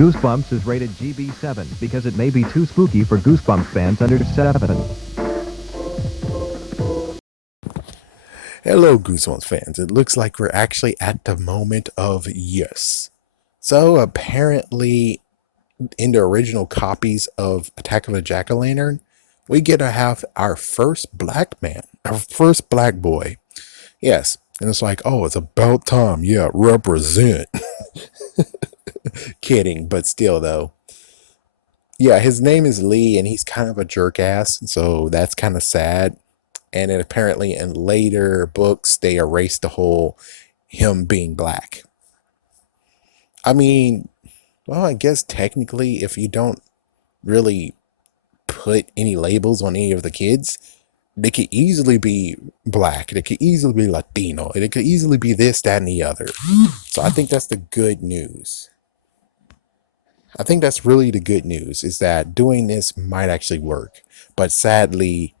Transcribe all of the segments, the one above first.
Goosebumps is rated GB7 because it may be too spooky for Goosebumps fans under 7. Hello, Goosebumps fans. It looks like we're actually at the moment of yes. So apparently, in the original copies of Attack of the Jack-o'-lantern, we get to have our first black man, our first black boy. Yes. And it's like, oh, it's about time. Yeah, represent. Kidding, but still, though. Yeah, his name is Lee, and he's kind of a jerk ass. So that's kind of sad. And then apparently in later books, they erased the whole him being black. I mean, well, I guess technically, if you don't really put any labels on any of the kids, they could easily be black. They could easily be Latino. They could easily be this, that, and the other. So I think that's the good news. I think that's really the good news, is that doing this might actually work. But sadly,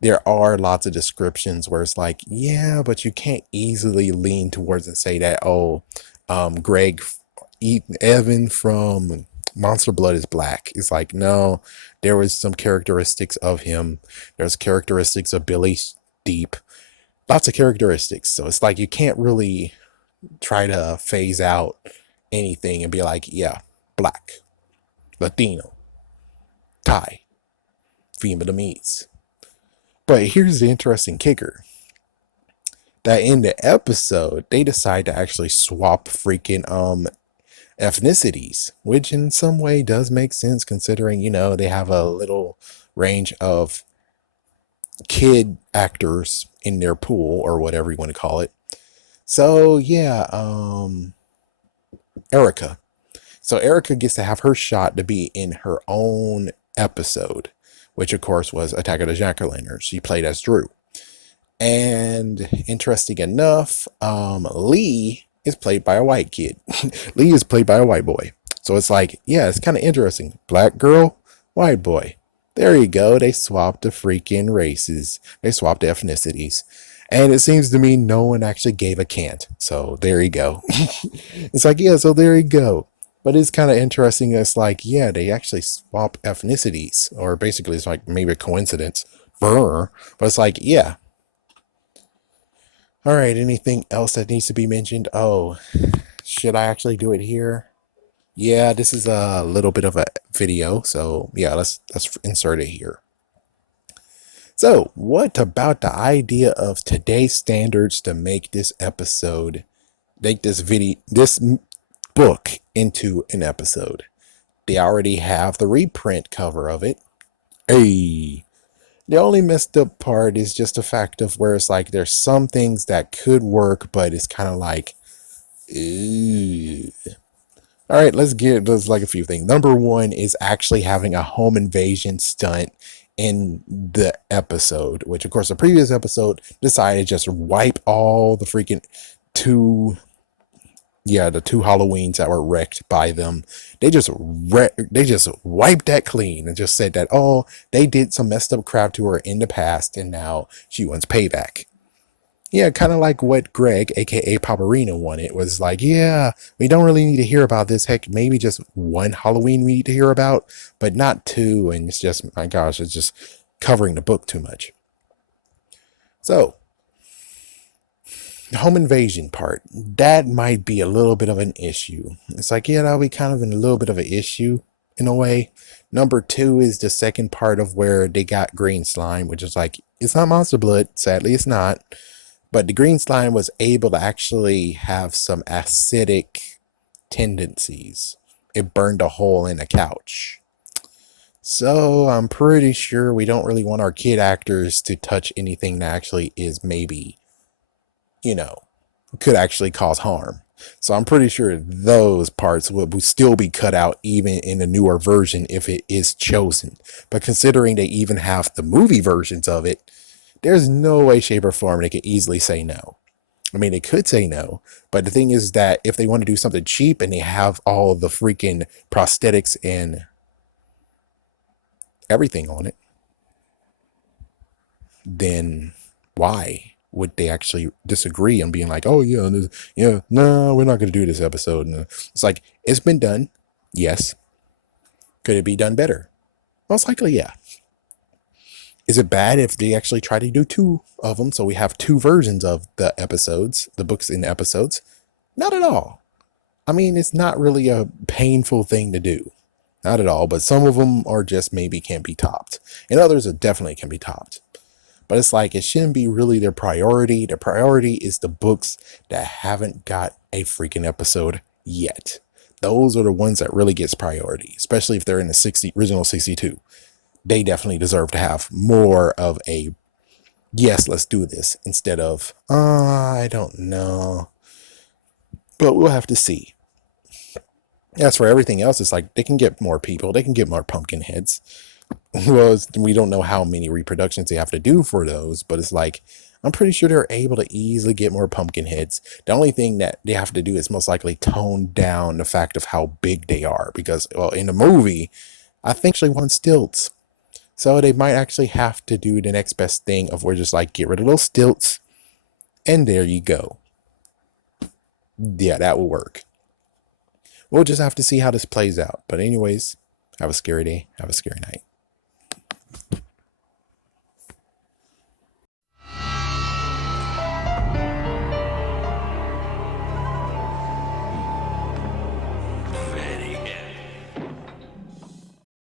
there are lots of descriptions where it's like, yeah, but you can't easily lean towards and say that, oh, Greg Evan from Monster Blood is black. It's like, no, there was some characteristics of him. There's characteristics of Billy Deep. Lots of characteristics. So it's like you can't really try to phase out anything and be like, yeah, black, Latino, Thai, Vietnamese. But here's the interesting kicker. That in the episode, they decide to actually swap freaking ethnicities, which in some way does make sense considering, they have a little range of kid actors in their pool or whatever you want to call it. So yeah, Erica. So Erica gets to have her shot to be in her own episode, which of course was Attack of the Jack-o'-lantern. She played as Drew. And interesting enough, Lee is played by a white kid. Lee is played by a white boy. So it's like, yeah, it's kind of interesting. Black girl, white boy. There you go. They swapped the freaking races. They swapped the ethnicities. And it seems to me no one actually gave a cant. So there you go. It's like, yeah, so there you go. But it's kind of interesting. It's like, yeah, they actually swap ethnicities. Or basically it's like maybe a coincidence. But it's like, yeah. All right, anything else that needs to be mentioned? Oh, should I actually do it here? Yeah, this is a little bit of a video. So yeah, let's insert it here. So what about the idea of today's standards to make this episode, make this book into an episode? They already have the reprint cover of it. Hey, the only messed up part is just the fact of where it's like there's some things that could work, but it's kind of like, ew. All right, there's like a few things. Number one is actually having a home invasion stunt in the episode, which of course the previous episode decided to just wipe all the freaking the two Halloweens that were wrecked by them. They just wiped that clean and just said that, oh, they did some messed up crap to her in the past and now she wants payback. Yeah, kind of like what Greg, aka Paparino, wanted. Was like, yeah, we don't really need to hear about this. Heck, maybe just one Halloween we need to hear about, but not two. And it's just, my gosh, it's just covering the book too much. So, the home invasion part, that might be a little bit of an issue. It's like, yeah, that'll be kind of a little bit of an issue in a way. Number two is the second part of where they got green slime, which is like, it's not monster blood. Sadly, it's not. But the green slime was able to actually have some acidic tendencies. It burned a hole in a couch. So I'm pretty sure we don't really want our kid actors to touch anything that actually is maybe, could actually cause harm. So I'm pretty sure those parts would still be cut out even in a newer version if it is chosen. But considering they even have the movie versions of it, there's no way, shape, or form they could easily say no. I mean, they could say no, but the thing is that if they want to do something cheap and they have all the freaking prosthetics and everything on it, then why would they actually disagree on being like, oh yeah, no, we're not going to do this episode? And it's like, it's been done. Yes. Could it be done better? Most likely, yeah. Is it bad if they actually try to do two of them? So we have two versions of the episodes, the books in episodes? Not at all. I mean, it's not really a painful thing to do. Not at all. But some of them are just maybe can't be topped. And others are definitely can be topped. But it's like it shouldn't be really their priority. Their priority is the books that haven't got a freaking episode yet. Those are the ones that really gets priority, especially if they're in the original 62. They definitely deserve to have more of a yes, let's do this instead of I don't know. But we'll have to see. As for everything else, it's like they can get more people, they can get more pumpkin heads. Well, we don't know how many reproductions they have to do for those, but it's like I'm pretty sure they're able to easily get more pumpkin heads. The only thing that they have to do is most likely tone down the fact of how big they are, because well, in the movie, I think actually one stilts. So they might actually have to do the next best thing of where just like get rid of those stilts, and there you go. Yeah, that will work. We'll just have to see how this plays out. But anyways, have a scary day. Have a scary night.